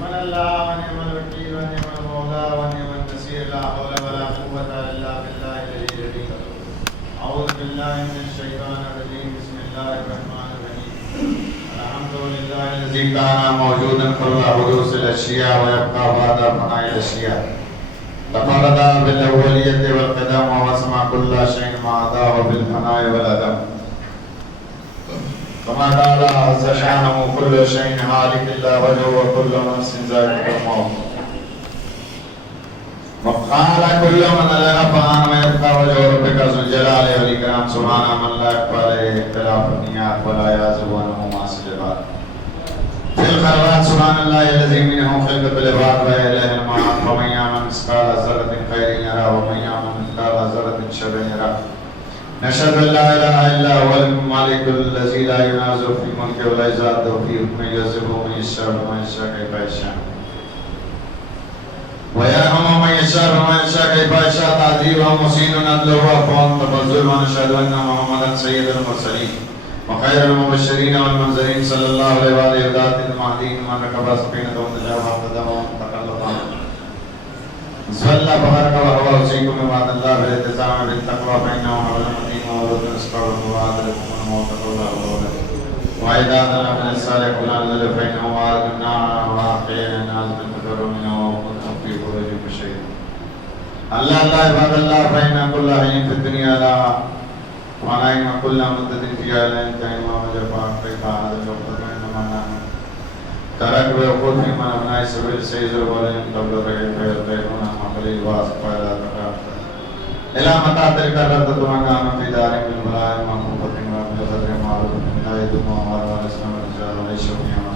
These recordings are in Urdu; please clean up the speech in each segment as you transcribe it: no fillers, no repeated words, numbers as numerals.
حسبنا الله ونعم الوكيل ونعم المولى ونعم النصير لا حول ولا قوة إلا بالله العلي العظيم. أعوذ بالله من الشيطان الرجيم. بسم الله الرحمن الرحيم. الحمد لله الذي كان موجودا قبل حدوث الأشياء ويبقى بعد فناء الأشياء. تفرد بالأولية والقدم وسمع كل شيء ما أداه بالفناء والعدم. كما قال عز شانه كل شيء هالك إلا وجهه وكل نفس ذائقة الموت. وقال كل من عليها فان ويبقى وجه ربك ذو الجلال والإكرام. سبحان من لا يخفى عليه اختلاف النيات ولا يعزب عنه معاصي العباد. في الخلوات سبحان الله الذي منه خلقة العباد وإليه المعاد. ومن يعمل مثقال ذرة خيرا يره ومن يعمل مثقال ذرة شر يره. نشهد ان لا اله الا هو الملك الذي لا ينازع في ملكه ولا يزاد في حكمه يعذب من يشاء ومن يشاء كيف يشاء ويرحم من يشاء ومن يشاء كيف يشاء. تعذيب ومحسن عدله وعفو تفضل. ونشهد ان محمدا سيد المرسلين وخير المبشرين والمنذرين صلى الله عليه وآله وذات المهديين من ركب سفينته ونجا واهتدى وتكلم صلى بارك وهو اوصيكم بعد الله بالالتزام بالتقوى فانه اولى المدين وولد اسقر وادركم الموت قبل اولاد واذا ظلم من الصالح نزل فانه وارد النار واقيا الناس بالقدر منه وكنتم في خروج بشيء. الله الله عباد الله فان كل حين في الدنيا لا ونعم كل مدة فيها لا ينتهي ما وجبا كيف هذا الوقت بينما نحن ترك ويقول فيما أبناء سبيل سيزر ولهم قبل رغيب فيرتعون ما قليل واسقا إلى تكاثر إلى متى تلك الردة مكان في دار بالبلاء محفوظة وبقدر معروف لا يدوم أمر والإسلام الرجال وليس فيها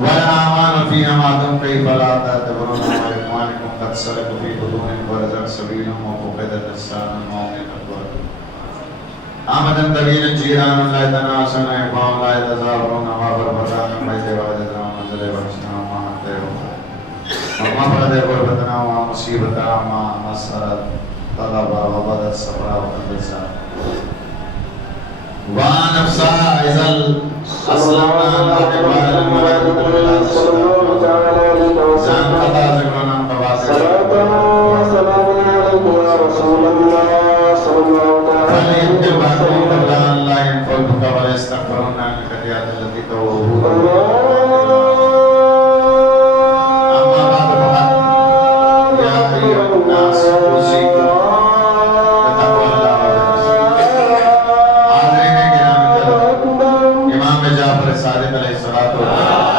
والأعوان فيها ما دم كيف لا تعتبرون وإخوانكم قد سلكوا في بطون برزخ سبيلا وفقدت السان المومن أكبر. آمدن طويل جيران لا يتناسون إقام لا يتزاورون وابر فتان ميت واجدنا ومنزل بخشنا وما حتى وما فرد قربتنا وما مصيبتنا وما أسرت طلبا وبدت صبرا وقدسا ونفسا إذا أسلمنا لك وعلى الملائكة بالله زان قضى ذكرنا قواسر سلام عليكم يا رسول الله صلى الله عليه وسلم. قبل أن لا ينفعك ولا يستغفرون عن الخطيئات التي توهون. أما بعد فقد يا أيها الناس أوصيكم بتقوى الله وبرسوله. حاضرین کرام امام جعفر صادق علیہ الصلوۃ والسلام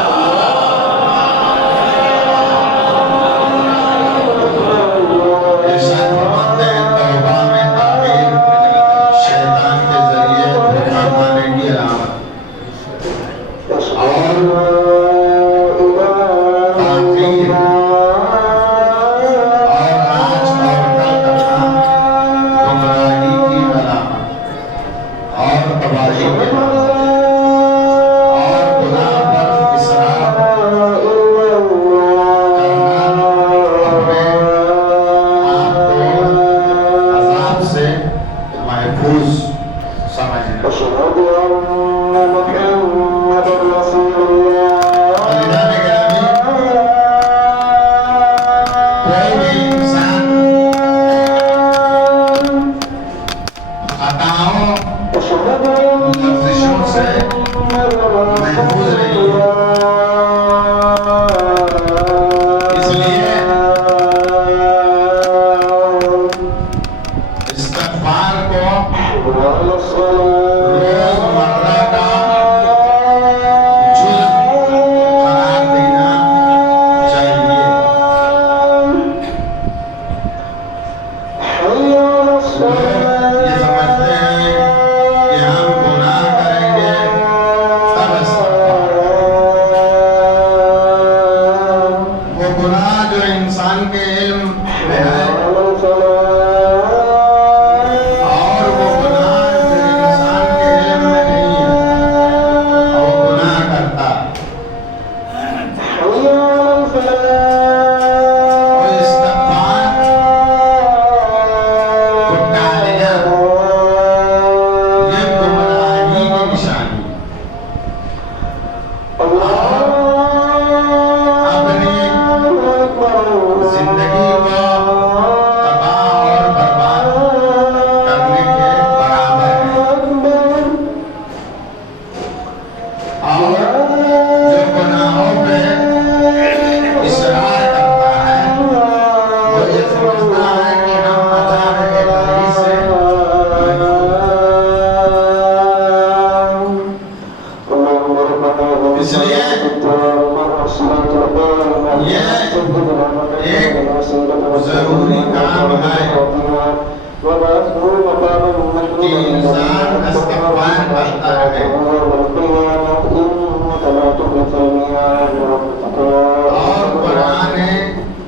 اور جو گناہوں پہ اصرار کرتا ہے وہ یہ سمجھتا ہے کہ ہم عذاب الہی سے اس لیے یہ ایک ضروری کام ہے کہ انسان استغفار کرتا رہے اور قرآن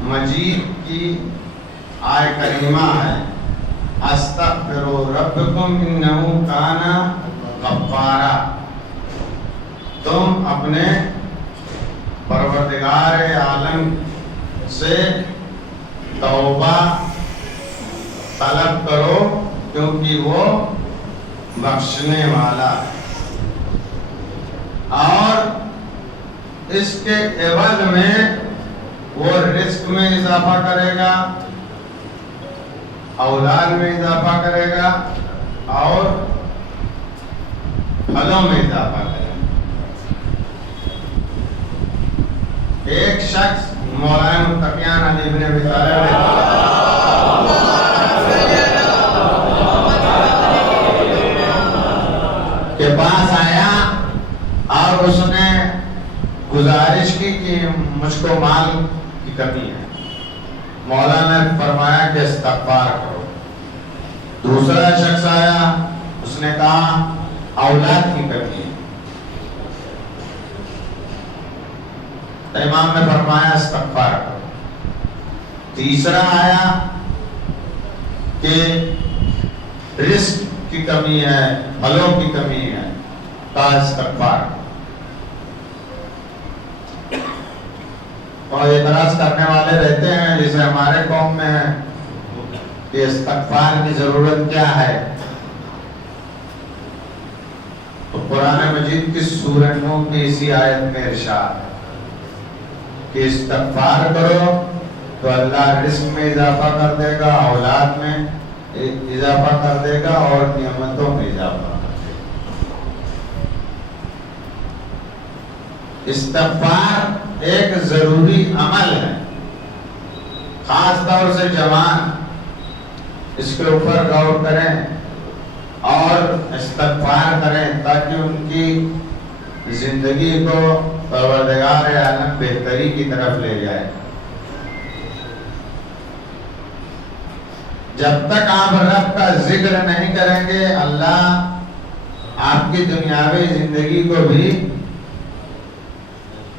مجید کی آیت کریمہ ہے استغفروا ربکم انہ کان غفارا، تم اپنے پروردگار عالم سے توبہ طلب کرو کیونکہ وہ بخشنے والا ہے، اور اس کے عوض میں وہ رزق میں اضافہ کرے گا، اولاد میں اضافہ کرے گا اور پھلوں میں اضافہ کرے گا۔ ایک شخص مولانا متقیان علی بن ابی طالب کے پاس آیا اور اس نے گزارش کی کہ مجھ کو مال کی کمی ہے۔ مولانا نے فرمایا کہ استغفار کرو۔ دوسرا شخص آیا، اس نے کہا اولاد کی کمی ہے۔ امام نے فرمایا استغفار کرو۔ تیسرا آیا کہ رزق کی کمی ہے، پھلوں کی کمی ہے، کہا استغفار کرو۔ اور اعتراض کرنے والے رہتے ہیں جیسے ہمارے قوم میں ہے کہ استغفار کی ضرورت کیا ہے؟ تو قرآن مجید کی سورہ نوح کی اسی آیت میں ارشاد ہے کہ استغفار کرو تو اللہ رزق میں اضافہ کر دے گا، اولاد میں اضافہ کر دے گا اور نعمتوں میں اضافہ کر دے گا۔ استغفار ایک ضروری عمل ہے، خاص طور سے جوان اس کے اوپر غور کریں اور استغفار کریں تاکہ ان کی زندگی کو پروردگار عالم بہتری کی طرف لے جائے۔ جب تک آپ رب کا ذکر نہیں کریں گے اللہ آپ کی دنیاوی زندگی کو بھی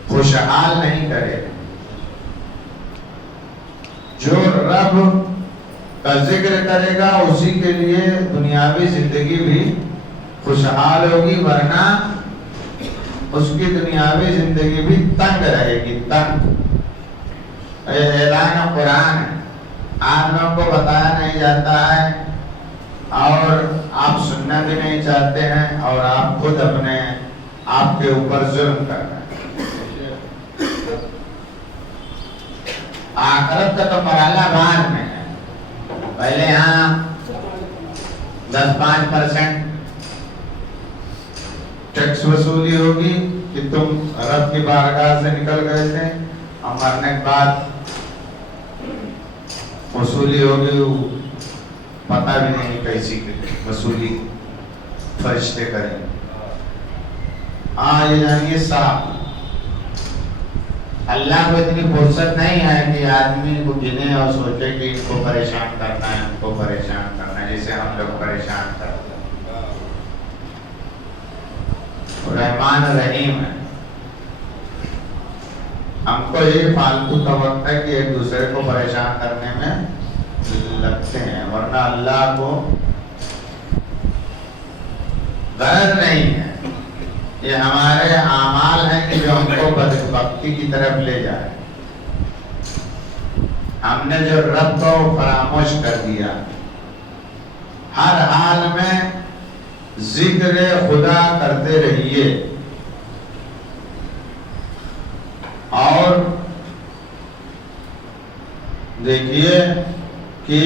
خوشحال نہیں کرے۔ جو رب کا ذکر کرے گا اسی کے لیے دنیاوی زندگی بھی خوشحال ہوگی، ورنہ اس کی دنیاوی زندگی بھی تنگ رہے گی، تنگ۔ اعلان قرآن ہے، آپ لوگوں کو بتایا نہیں جاتا ہے اور آپ سننا بھی نہیں چاہتے ہیں اور آپ خود اپنے آپ کے اوپر ظلم کر رہے ہیں۔ آخرت کا تو مرحلہ بعد میں ہے، پہلے یہاں 10-5% ٹیکس وصولی ہوگی کہ تم رب کی بارگاہ سے نکل گئے تھے، اور مرنے کے بعد وصولی ہوگی، پتہ بھی نہیں کیسی وصولی فرشتے کریں۔ یہ جانیے صاحب اللہ کو اتنی فرصت نہیں ہے کہ آدمی کو گنے اور سوچے کہ ان کو پریشان کرنا ہے، ان کو پریشان کرنا ہے، جسے ہم لوگ پریشان کرتے ہیں۔ رحمان رحیم ہے، ہم کو یہ فالتو کا وقت ہے کہ ایک دوسرے کو پریشان کرنے میں لگتے ہیں، ورنہ اللہ کو غرض نہیں ہے۔ یہ ہمارے اعمال ہیں کہ جو ہم کو بدبختی کی طرف لے جائے۔ ہم نے جو رب کو فراموش کر دیا۔ ہر حال میں ذکر خدا کرتے رہیے اور دیکھیے کہ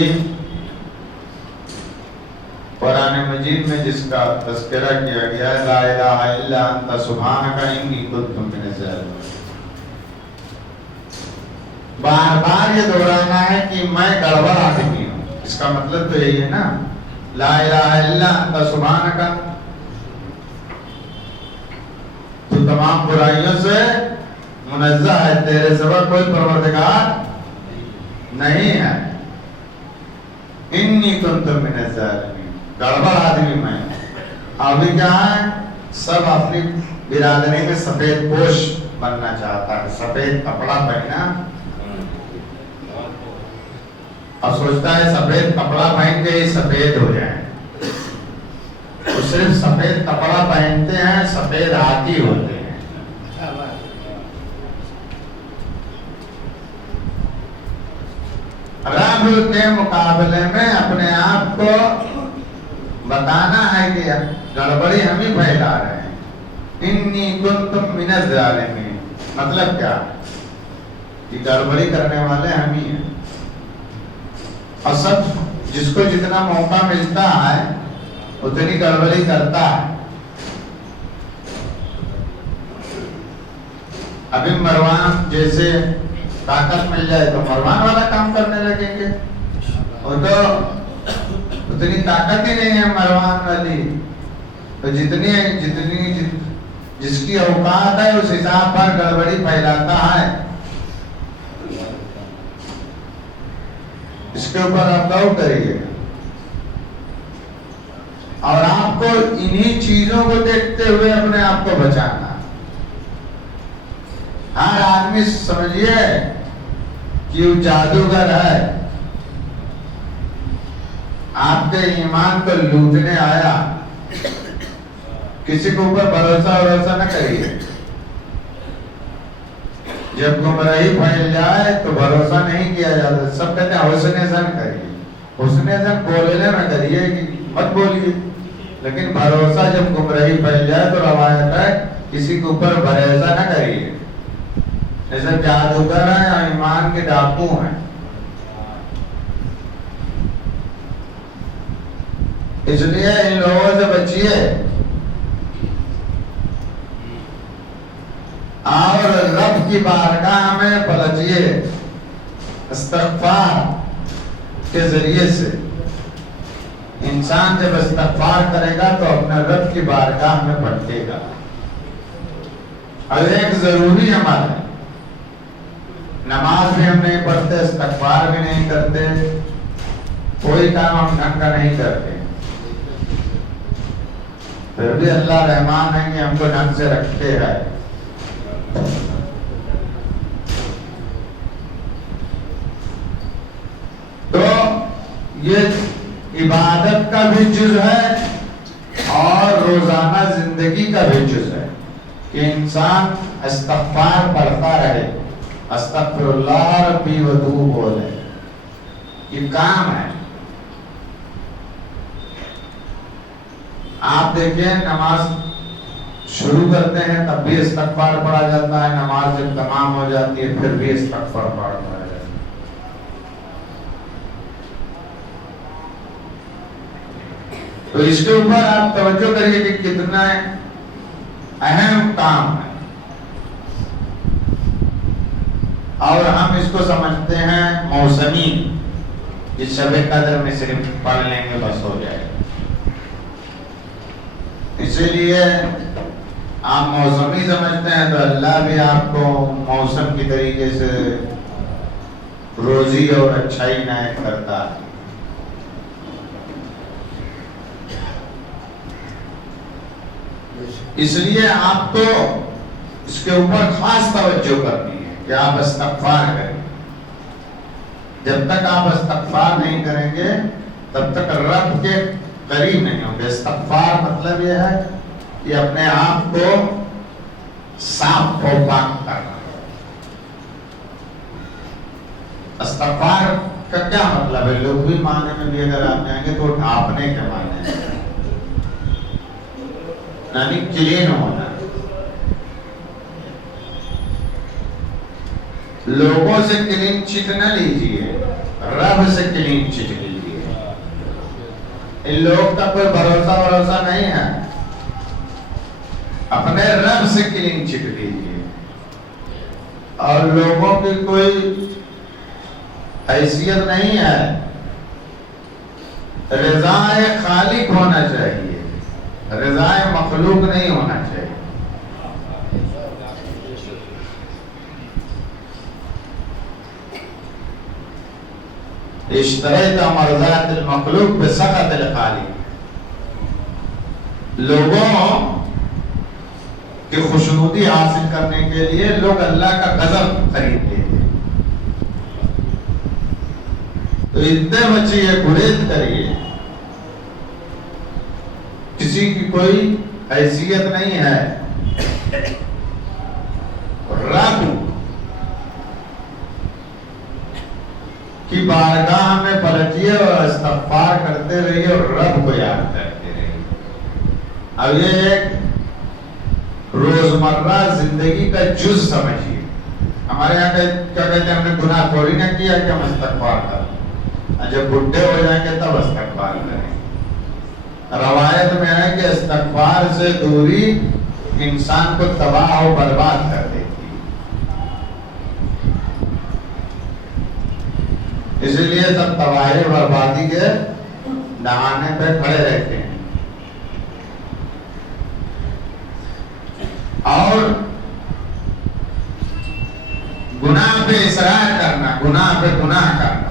قرآن مجید میں جس کا تذکرہ کیا گیا ہے لا الہ الا انت سبحانک انی کنت من الظالمین، بار بار یہ دہرانا ہے کہ میں گڑبڑ آدمی ہوں، اس کا مطلب تو یہی ہے نا، لا الہ الا انت سبحانک، تو تمام برائیوں سے منزہ ہے، تیرے سوا کوئی پروردگار نہیں ہے، انی کنت من الظالمین، گڑبڑ آدمی میں۔ ابھی کیا ہے، سب اپنی برادری میں سفید پوش بننا چاہتا ہے، سفید کپڑا پہنا اور سوچتا ہے سفید کپڑا پہن کے ہی سفید ہو جائیں، وہ صرف سفید کپڑا پہنتے ہیں، سفید ہاتھی ہوتے ہیں۔ رب کے مقابلے میں اپنے آپ کو بتانا ہے کہ گڑبڑی ہم ہی پھیلا رہے ہیں، انی کنت من الظالمین، مطلب کیا کہ گڑبڑی کرنے والے ہم ہی ہیں، اور سب جس کو جتنا موقع ملتا ہے اتنی گڑبڑی کرتا ہے۔ ابھی مروان جیسے طاقت مل جائے تو مروان والا کام کرنے لگیں گے، وہ تو اتنی طاقت ہی نہیں ہے مروان والی، تو جس کی اوقات ہے اس حساب پر گڑبڑی پھیلاتا ہے۔ اس کے اوپر آپ غور کریے، اور آپ کو انہی چیزوں کو دیکھتے ہوئے اپنے آپ کو بچانا۔ ہر آدمی سمجھیے کہ وہ جادوگر ہے، آپ کے ایمان کو لوٹنے آیا، کسی کو اوپر بھروسہ نہ کریے، جب گمراہی پھیل جائے تو بھروسہ نہیں کیا جاتا، سب کہتے ہیں حسن زن کریے، حسن زن بولنے نہ کریے، مت بولیے، لیکن بھروسہ جب گمراہی پھیل جائے تو روایت ہے کسی کے اوپر بھروسہ نہ کریے، جیسے جادوگر ہیں یا ایمان کے ڈاکو ہیں۔ اس لیے ان لوگوں سے بچیے، اور رب کی بارگاہ میں پلٹیے، استغفار کے ذریعے سے انسان جب استغفار کرے گا تو اپنے رب کی بارگاہ میں پلٹے گا۔ اور ایک ضروری عمل ہے، نماز بھی ہم نہیں پڑھتے، استغفار بھی نہیں کرتے، کوئی کام ہم ڈھنگ کا نہیں کرتے، پھر بھی اللہ رحمان ہے کہ ہم کو ڈھنگ سے رکھتے ہیں۔ تو یہ عبادت کا بھی جز ہے اور روزانہ زندگی کا بھی جز ہے کہ انسان استغفار پڑھتا رہے، استغفر اللہ ربی واتوب بولے، یہ کام ہے۔ آپ دیکھیں نماز شروع کرتے ہیں تب بھی استغفار پڑھا جاتا ہے، نماز جب تمام ہو جاتی ہے پھر بھی استغفار پڑھا جاتا ہے۔ تو اس کے اوپر آپ توجہ کریے کہ کتنا اہم کام ہے، اور ہم اس کو سمجھتے ہیں موسمی، جس شب قدر میں صرف پڑھ لیں گے بس ہو جائے گا، اسی لیے آپ موسمی سمجھتے ہیں تو اللہ بھی آپ کو موسم کی طریقے سے روزی اور اچھائی عنایت کرتا ہے۔ اس لیے آپ کو اس کے اوپر خاص توجہ کرنی ہے کہ آپ استغفار کریں۔ جب تک آپ استغفار نہیں کریں گے تب تک رب کے قریب نہیں ہوں گے۔ استغفار مطلب یہ ہے کہ اپنے آپ کو صاف و پاک کرنا۔ استغفار کا کیا مطلب ہے؟ لغوی معنی میں بھی اگر آپ جائیں گے تو ڈھانپنے کے معنی ہے، یعنی کلین ہونا۔ لوگوں سے کلین چٹ نہ لیجیے، رب سے کلین چٹ لیجیے۔ ان لوگ کا کوئی بھروسہ نہیں ہے. اپنے رب سے کلین چٹ لیجیے. اور لوگوں کی کوئی حیثیت نہیں ہے. رضائے خالق ہونا چاہیے, رضائے مخلوق نہیں ہونا چاہیے. اشتریت مرضات المخلوق بسخط الخالق. لوگوں کی خوشنودی حاصل کرنے کے لیے لوگ اللہ کا غضب خرید لیتے. تو اتنے بچے یہ گریز کریے, کسی کی کوئی حیثیت نہیں ہے. رب کی بارگاہ میں پلٹیے اور استغفار کرتے رہیے اور رب کو یاد کرتے رہیے. اب یہ ایک روزمرہ زندگی کا جز سمجھیے. ہمارے یہاں کیا کہتے ہیں, ہم نے گناہ تھوڑی نہ کیا کہ ہم استغفار کریں, جب بڈھے ہو جائیں گے تب استغفار کریں. روایت میں ہے کہ استغفار سے دوری انسان کو تباہ و برباد کر دیتی. اس لیے سب تباہی بربادی کے دہانے پہ کھڑے رہتے ہیں. اور گناہ پہ اصرار کرنا, گناہ پہ گناہ کرنا,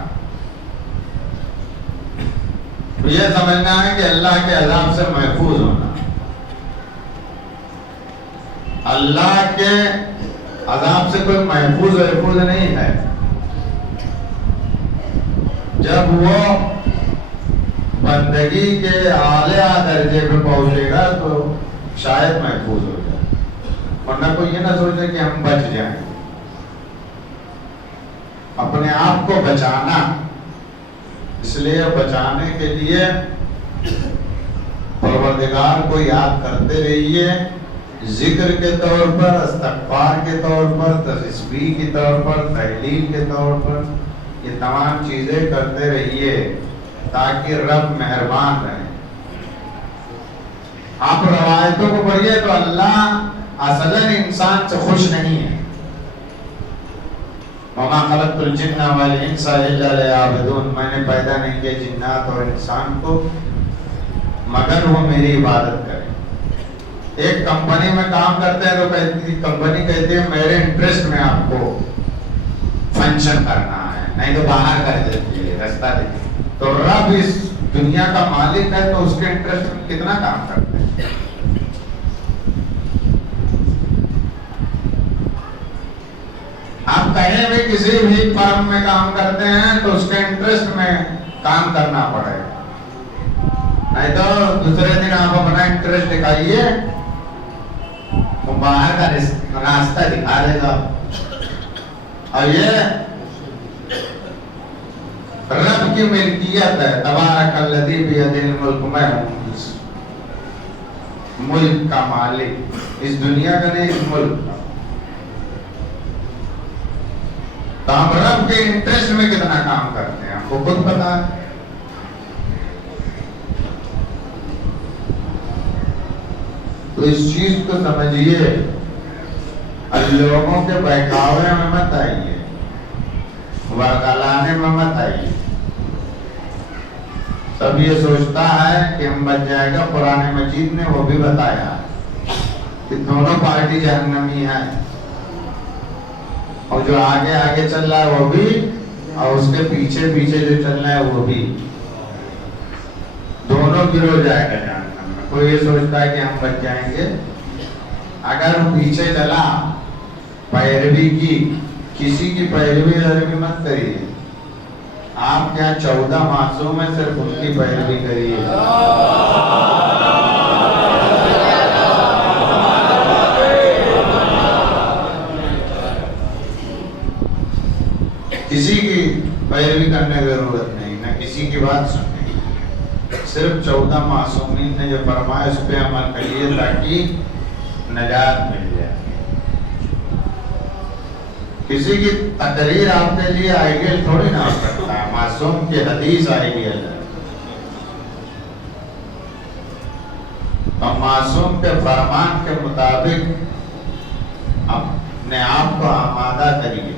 یہ سمجھنا ہے کہ اللہ کے عذاب سے محفوظ ہونا. اللہ کے عذاب سے کوئی محفوظ نہیں ہے. جب وہ بندگی کے اعلیٰ درجے پہ پہنچے گا تو شاید محفوظ ہو جائے, ورنہ کوئی یہ نہ سوچے کہ ہم بچ جائیں. اپنے آپ کو بچانا, اس لیے بچانے کے لیے پروردگار کو یاد کرتے رہیے, ذکر کے طور پر, استغفار کے طور پر, تسبیح کے طور پر, تحلیل کے طور پر. یہ تمام چیزیں کرتے رہیے تاکہ رب مہربان رہے. آپ روایتوں کو پڑھیے تو اللہ اصلاً انسان سے خوش نہیں ہے. وَمَا خَلَقْتُ الْجِنَّ وَالْإِنسَ إِلَّا لِيَعْبُدُونَ. میں نے پیدا نہیں کیا جنات اور انسان کو مگر وہ میری عبادت کریں. ایک کمپنی میں کام کرتے ہیں تو کمپنی کہتی ہے میرے انٹرسٹ میں آپ کو فنکشن کرنا ہے, نہیں تو باہر کر دیتی ہے, رستہ دیتی. تو رب اس دنیا کا مالک ہے تو اس کے انٹرسٹ میں کتنا کام کرتے ہیں. آپ کہیں بھی کسی بھی فرم میں کام کرتے ہیں تو اس کے انٹرسٹ میں کام کرنا پڑے گا, نہیں تو دوسرے دن آپ اپنا انٹرسٹ دکھائیے تو باہر کا راستہ دکھا دے گا. اور یہ رب کی ملکیت ہے. تبارک الذی بیدہ الملک, میں ہوں اس ملک کا مالک, اس دنیا کا نہیں, اس ملک کا. تو ہم رب کے انٹرسٹ میں کتنا کام کرتے ہیں آپ کو خود پتا ہے. تو اس چیز کو سمجھیے, لوگوں کے بہکاوے میں مت آئیے, ورگلانے میں مت آئیے. سب یہ سوچتا ہے کہ ہم بچ جائے گا. قرآن مجید نے وہ بھی بتایا کہ دونوں پارٹی جہنمی ہے, اور جو آگے آگے چل رہا ہے وہ بھی, اور اس کے پیچھے پیچھے جو چل رہا ہے وہ بھی, دونوں گرو جائے گا جہنم میں. کوئی یہ سوچتا ہے کہ ہم بچ جائیں گے. اگر پیچھے چلا پیروی کی, کسی کی پیروی مت کریے. آپ کیا 14 معصوم ہیں, صرف ان کی پیروی کریے. کسی کی پیروی کرنے کی ضرورت نہیں, نہ کسی کی بات سننے. صرف 14 معصومین نے جو فرمایا اس پہ عمل کریے تاکہ نجات مل جائے. کسی کی تقریر آپ کے لیے آئیڈیل تھوڑی نہ ہو سکتا ہے. معصوم کی حدیث آئیڈیل ہے. تو معصوم کے فرمان کے مطابق اپنے آپ کو آمادہ کریے.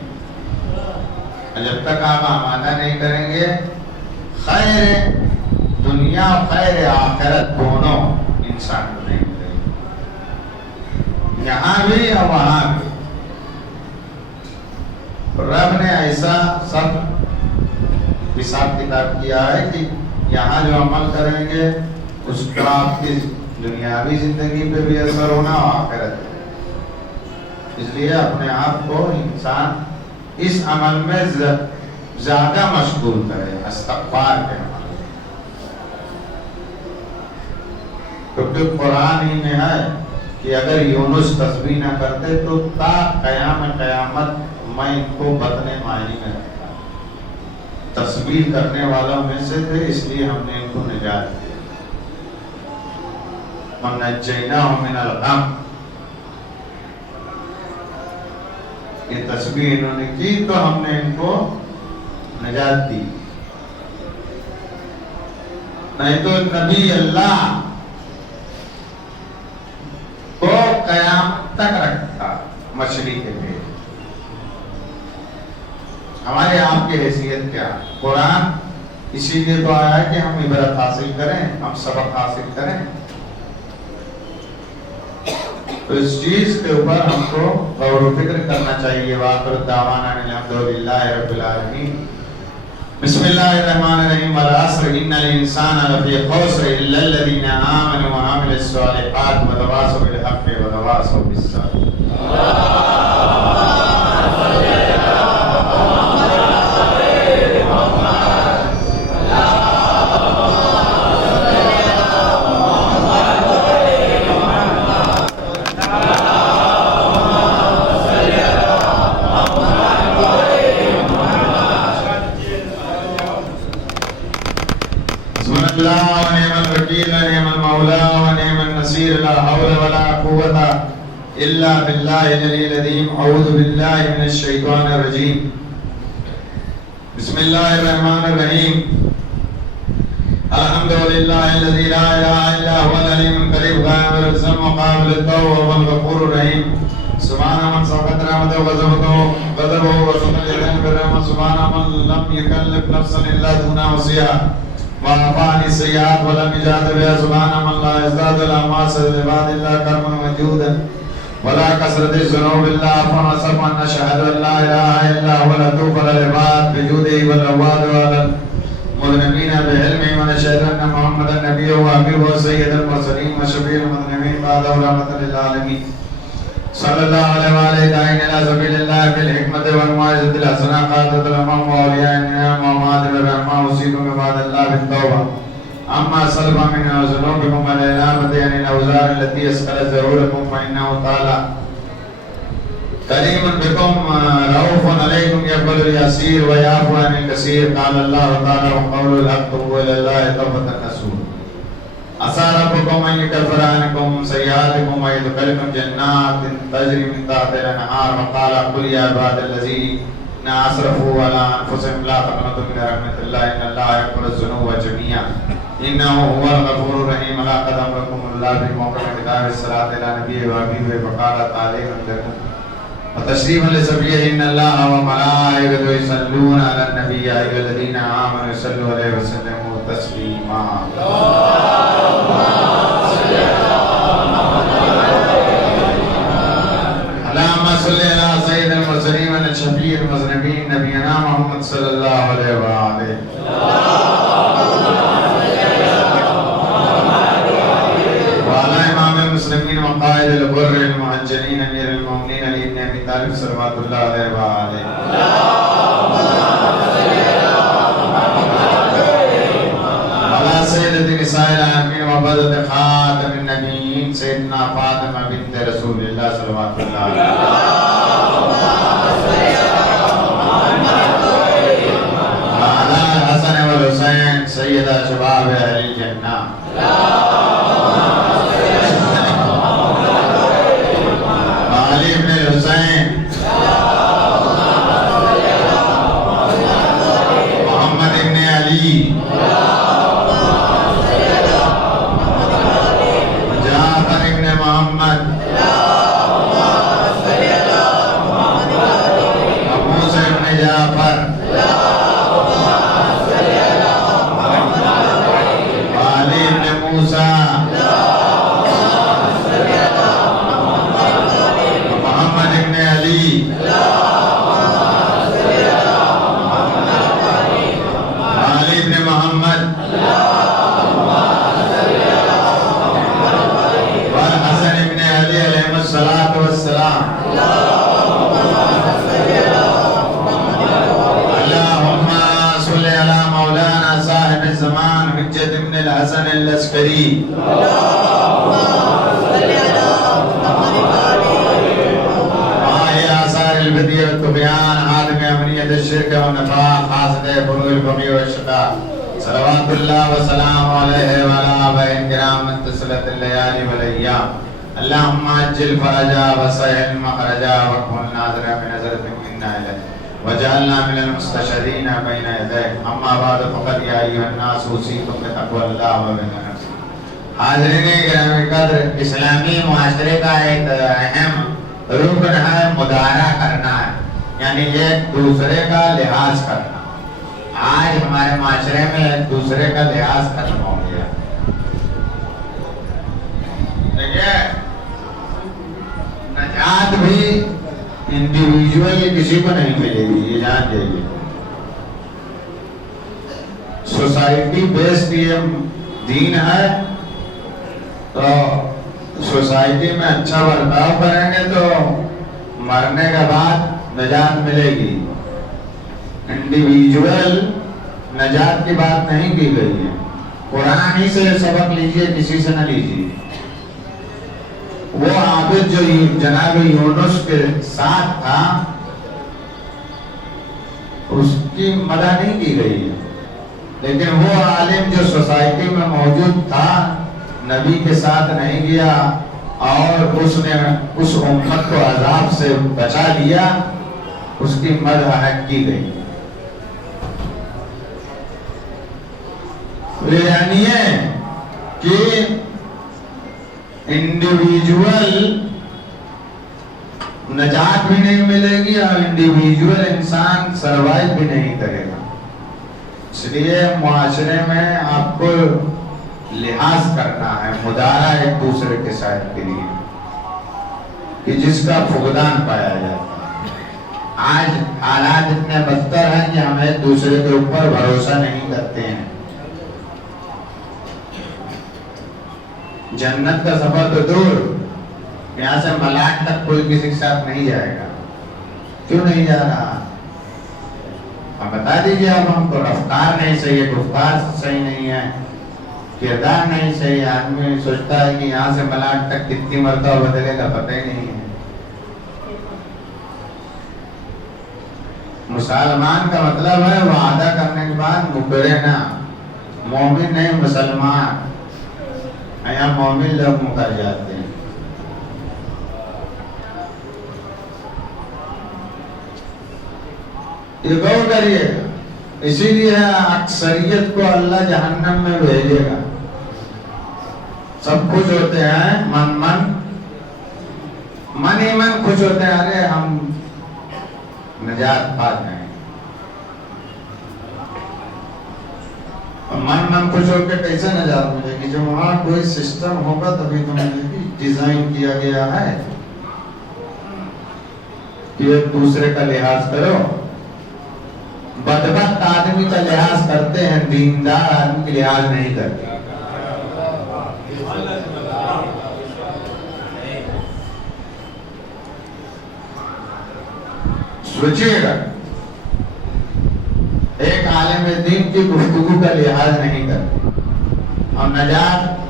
جب تک آپ آمادہ نہیں کریں گے خیر دنیا خیر آخرت دونوں انسان کو نہیں ملے گی، یہاں بھی اور وہاں بھی. رب نے ایسا سب حساب کتاب کیا ہے کہ یہاں جو عمل کریں گے اس کا آپ کی دنیاوی زندگی پہ بھی اثر ہونا اور آخرت پہ. اس لیے اپنے آپ کو انسان اس عمل میں زیادہ مشغول کرے، استغفار کے عمل. کیونکہ قرآن ہی میں ہے کہ اگر یونس تسبیح نہ کرتے تو تا قیام قیامت میں ان کو بدنے معنی میں رکھتا. تسبیح کرنے والوں میں سے تھے، اس لیے ہم نے ان کو نجات دی. وَنَجَّيْنَاهُ مِنَ الْغَمِّ، یہ تسبیح انہوں نے کی تو ہم نے ان کو نجات دی. نہیں تو نبی اللہ کو قیامت تک رکھتا مچھلی کے پیٹ. ہمارے آپ کی حیثیت کیا؟ قرآن اسی لیے تو آیا ہے کہ ہم عبرت حاصل کریں، ہم سبق حاصل کریں. تو اس چیز کے اوپر ہم کو غور و فکر کرنا چاہیے. وآخر دعوانا الحمدللہ رب العالمین. بسم اللہ الرحمن الرحیم. والعصر ان الانسان لفی خسر الا الذین آمنوا وعملوا الصالحات وتواصوا بالحق وتواصوا بالصبر. إلا بالله العلي العظيم. أعوذ بالله من الشيطان الرجيم. بسم الله الرحمن الرحيم. الحمد لله الذي لا إله إلا هو العليم الكريم غافر الذنب وقابل التوب وهو الغفور الرحيم. سبحان من سبقت رحمته وغضبه وسط اليدين بالرحمة. سبحان من لم يكلف نفسا إلا دون وصيها وعفى عن السيئات ولم يجاد بها. سبحان من لا يزداد الأعمال لعباد الله كرما وجودا ولا كثرة الذنوب إلا عفوا وصفوا. نشهد أن لا إله إلا هو اللطيف العباد بجوده والرواد على المذنبين بعلمه. ونشهد أن محمدا نبيه وحبيبه وسيد المرسلين وشفيع المذنبين بعده رحمة للعالمين. صلى الله عليه وآله داعين إلى سبيل الله بالحكمة والموعظة الحسنة قادة الأمم وأولياء النعم ومعاذ الرحمة. أوصيكم بعد الله بالتوبة أما سلف من ذنوبكم والإنابة عن الأوزار التي أسقلت ظهوركم فإنه تعالى كريم بكم رؤوف عليكم يقبل اليسير ويعفو عن الكثير. قال الله تعالى وقول الحق وإلى الله توبة النصوح. عسى ربكم أن يكفر عنكم سيئاتكم ويدخلكم جنات تجري من تحتها الأنهار. وقال قل يا عباد الذين أسرفوا على أنفسهم لا تقنطوا من رحمة الله إن الله يغفر الذنوب جميعا إنه هو الغفور الرحيم. لقد أمركم الله بموقع كتاب الصلاة إلى نبيه وحبيبه فقال تعليما لكم وتشريفا لسبيه إن الله وملائكته يصلون على النبي يا أيها الذين آمنوا صلوا عليه وسلموا تسليما. اللهم صل على سيد المرسلين والشفيع المذنبين نبينا محمد صلى الله عليه وآله. وعلى إمام المسلمين وقائد الغر المهجرين أمير المؤمنين علي بن أبي طالب صلوات الله عليه وآله. وعلى سيدة نساء العالمين وبدة خاتم النبيين سيدنا فاطمة بنت رسول الله صلوات الله عليه. وعلى الحسن والحسين سيدة شباب أهل الجنة. وعلي بن الحسين محمد بن علي اللهم صل على مولانا صاحب الزمان حجت ابن الحسن العسکری البديع والطغيان عادم أمنية الشرك والنفاق حاسد فروع الفقه والشقاء صلوات الله وسلام عليه وعلى آبائه الكرام من تسلت الليالي والأيام اللهم أجل فرجا وسهل مخرجا واكمل ناظرا بنظرة منا إليك وجعلنا من المستشهدين بين يديك أما بعد فقد يا أيها الناس أوصيكم بتقوى الله وبالنفس حاضرین گرامی قدر اسلامی معاشرے کا ایک اہم رکن ہے مدارا کرنا ہے، یعنی ایک دوسرے کا لحاظ کرنا۔ آج ہمارے معاشرے میں ایک دوسرے کا لحاظ ختم ہو گیا۔ دیکھیے نجات بھی انڈیویجول کسی کو نہیں ملے گی، یہ جان جائیے۔ سوسائٹی بیسڈ یہ دین ہے، تو سوسائٹی میں اچھا برتاؤ کریں گے تو مرنے کے بعد نجات ملے گی۔ انڈیویجول نجات کی بات نہیں کی گئی ہے، قرآن ہی سے سبق لیجئے، کسی سے نہ لیجئے۔ وہ عابد جو جناب یونس کے ساتھ تھا اس کی مدح نہیں کی گئی ہے، لیکن وہ عالم جو سوسائٹی میں موجود تھا نبی کے ساتھ نہیں گیا اور اس نے اس امت کو عذاب سے بچا لیا، اس کی مدح کی گئی۔ یعنی ہے کہ انڈیویجول نجات بھی نہیں ملے گی اور انڈیویجول انسان سروائیو بھی نہیں کرے گا۔ اس لیے معاشرے میں آپ کو لحاظ کرنا ہے، مدارا ایک دوسرے کے ساتھ کے لیے کہ جس کا فقدان پایا جاتا ہے۔ آج حالات اتنے بدتر ہیں کہ ہم ایک دوسرے کے اوپر بھروسہ نہیں کرتے ہیں۔ جنت کا سفر تو دور، یہاں سے ملاک تک کوئی کسی کے ساتھ نہیں جائے گا۔ کیوں نہیں جا رہا؟ آپ بتا دیجئے اب ہم کو۔ رفتار نہیں صحیح ہے، گفتار صحیح نہیں ہے، کردار نہیں صحیح۔ آدمی سوچتا ہے کہ یہاں سے ملاک تک کتنی مرتبہ بدلے گا پتہ ہی نہیں ہے۔ مسلمان کا مطلب ہے وعدہ کرنے کے بعد مکرے نہ، مومن نہیں مسلمان۔ یہاں مومن لوگ مکر جاتے ہیں۔ یہ غور کریے گا، اسی لیے اکثریت کو اللہ جہنم میں بھیجے گا۔ سب خوش ہوتے ہیں، من ہی من خوش ہوتے ہیں، ارے ہم نجات پا جائیں۔ من خوش ہو کے کیسے نجات ملے گی؟ جب وہاں کوئی سسٹم ہوگا تبھی تو ملے گی۔ ڈیزائن کیا گیا ہے کہ ایک دوسرے کا لحاظ کرو۔ بدبخت آدمی کا لحاظ کرتے ہیں، دیندار آدمی کا لحاظ نہیں کرتے۔ سوچئے گا، ایک عالم دین کی گفتگو کا لحاظ نہیں کرتے اور نجات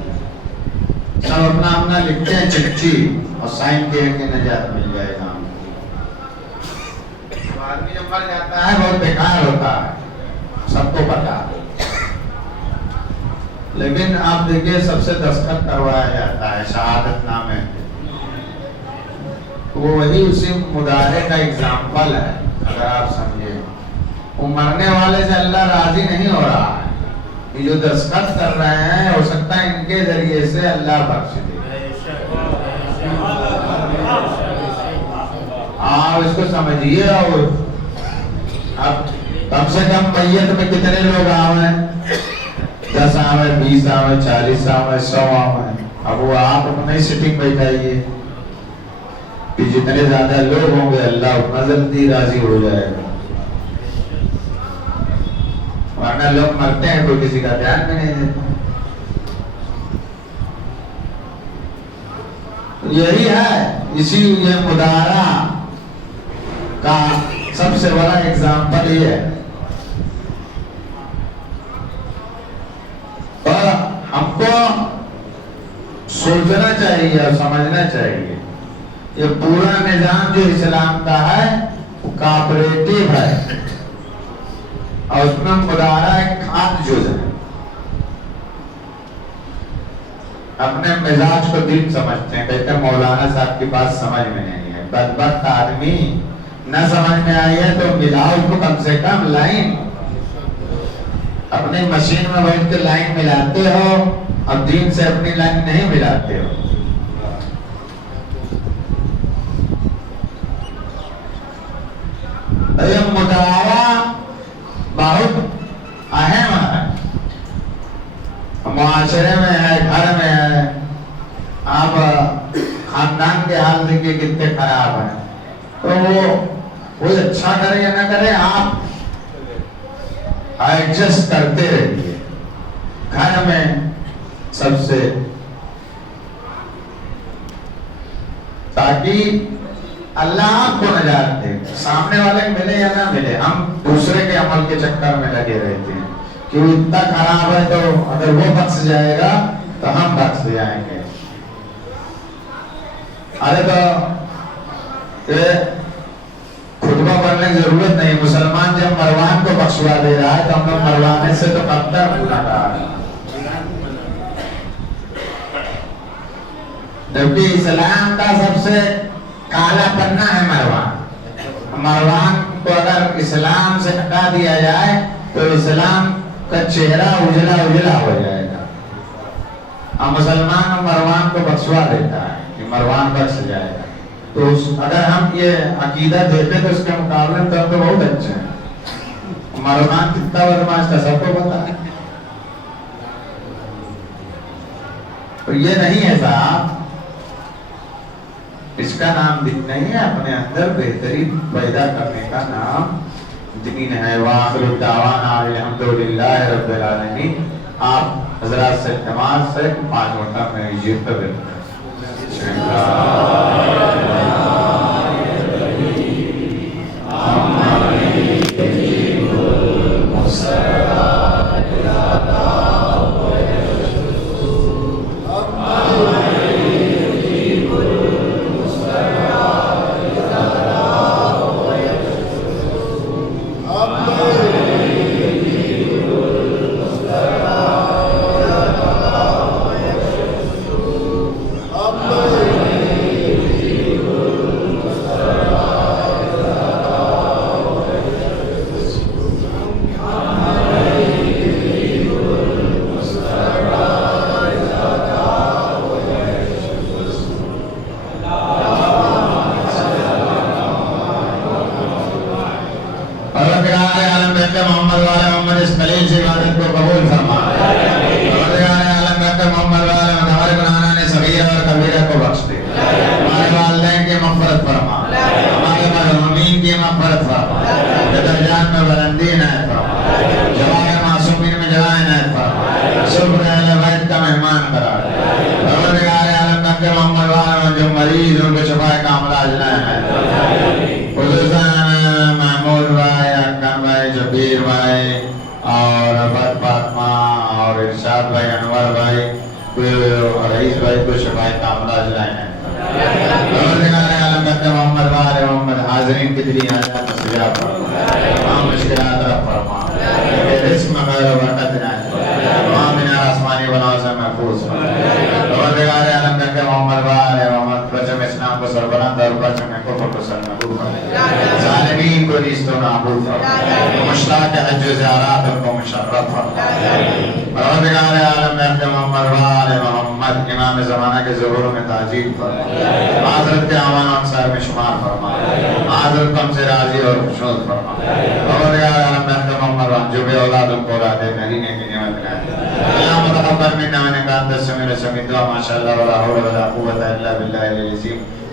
سب اپنا اپنا لکھتے ہیں چٹھی اور سائن کیا کہ نجات مل جائے گا۔ آدمی جب مر جاتا ہے بہت بیکار ہوتا ہے، سب کو پتا۔ لیکن آپ دیکھیے سب سے دستخط کروایا جاتا ہے شہادت نامے، وہ وہی اسی مدارے کا اگزامپل ہے۔ اگر آپ سمجھے وہ مرنے والے سے اللہ راضی نہیں ہو رہا ہے، یہ جو دستخط کر رہے ہیں ہو سکتا ہے ان کے ذریعے سے اللہ بخش دے۔ آپ اس کو سمجھیے۔ اور اب کم سے کم میت میں کتنے لوگ آئے ہیں؟ 10 آئے، 20 آئے، 40 آئے، 100 آئے۔ اب وہ آپ اپنے سٹنگ بیٹھائیے کہ جتنے زیادہ لوگ ہوں گے اللہ اتنا جلدی راضی ہو جائے گا۔ ورنہ لوگ مرتے ہیں کوئی کسی کا دھیان بھی نہیں دیتا۔ یہی ہے اسی لیے مدارا کا سب سے بڑا اگزامپل یہ ہے. اور ہم کو سوچنا چاہیے اور سمجھنا چاہیے یہ پورا نظام جو اسلام کا ہے وہ کوآپریٹو ہے اور اس میں مدارا ایک خاص جز ہے. اپنے مزاج کو دین سمجھتے ہیں، کہتے ہیں مولانا صاحب کی بات سمجھ میں نہیں ہے. بدبخت آدمی نہ سمجھ میں آئی ہے تو ملاؤ کو کم سے کم لائن. اپنی مشین میں بیٹھ کے لائن ملاتے ہو اور دین سے اپنی لائن نہیں ملاتے ہو. یہ مدارا بہت اہم ہے، معاشرے میں ہے، گھر میں ہے. آپ خاندان کے حال دیکھیے کتنے خراب ہیں. تو وہ کوئی اچھا کرے یا نہ کرے آپ ایڈجسٹ کرتے رہیے. گھر میں سب سے، تاکہ اللہ آپ کو نجات دے. سامنے والے ملے یا نہ ملے، ہم دوسرے کے عمل کے چکر میں لگے رہتے ہیں کہ وہ اتنا خراب ہے تو اگر وہ بخش جائے گا تو ہم بخش جائیں گے. ارے تو خطبہ پڑھنے کی ضرورت نہیں. مسلمان جب مروان کو بخشوا دے رہا ہے تو ہم لوگ مروانے سے تو کب تک گناہ گار ہیں. جبکہ اسلام کا سب سے کالا پنا ہے مروان. مروان کو اگر اسلام سے ہٹا دیا جائے تو اسلام کا چہرہ اجلا اجلا ہو جائے گا. اور مسلمان مروان کو بخشوا دیتا ہے کہ مروان بخش جائے گا. تو اگر ہم یہ عقیدہ دیتے تو اس کے مقابلے میں تو بہت اچھے ہیں. مروان کتنا بدماش تھا سب کو پتا ہے. تو یہ نہیں ہے صاحب، اس کا نام دین نہیں ہے. اپنے اندر بہترین پیدا کرنے کا نام دین ہے. وآخر الدعوانا الحمدللہ رب العالمین. آپ حضرات سے جماعت سے 5 مرتبہ میں یہ قبل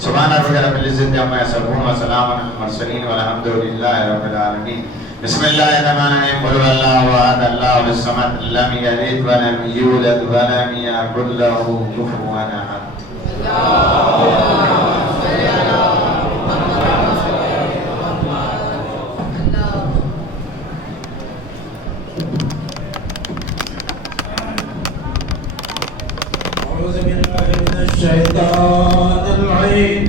سبحان ربك رب العزة عما يصفون وسلام على المرسلين والحمد لله رب العالمين. بسم الله الرحمن الرحيم. قل هو الله احد الله الصمد لم يلد ولم يولد ولم يكن له كفوا احد.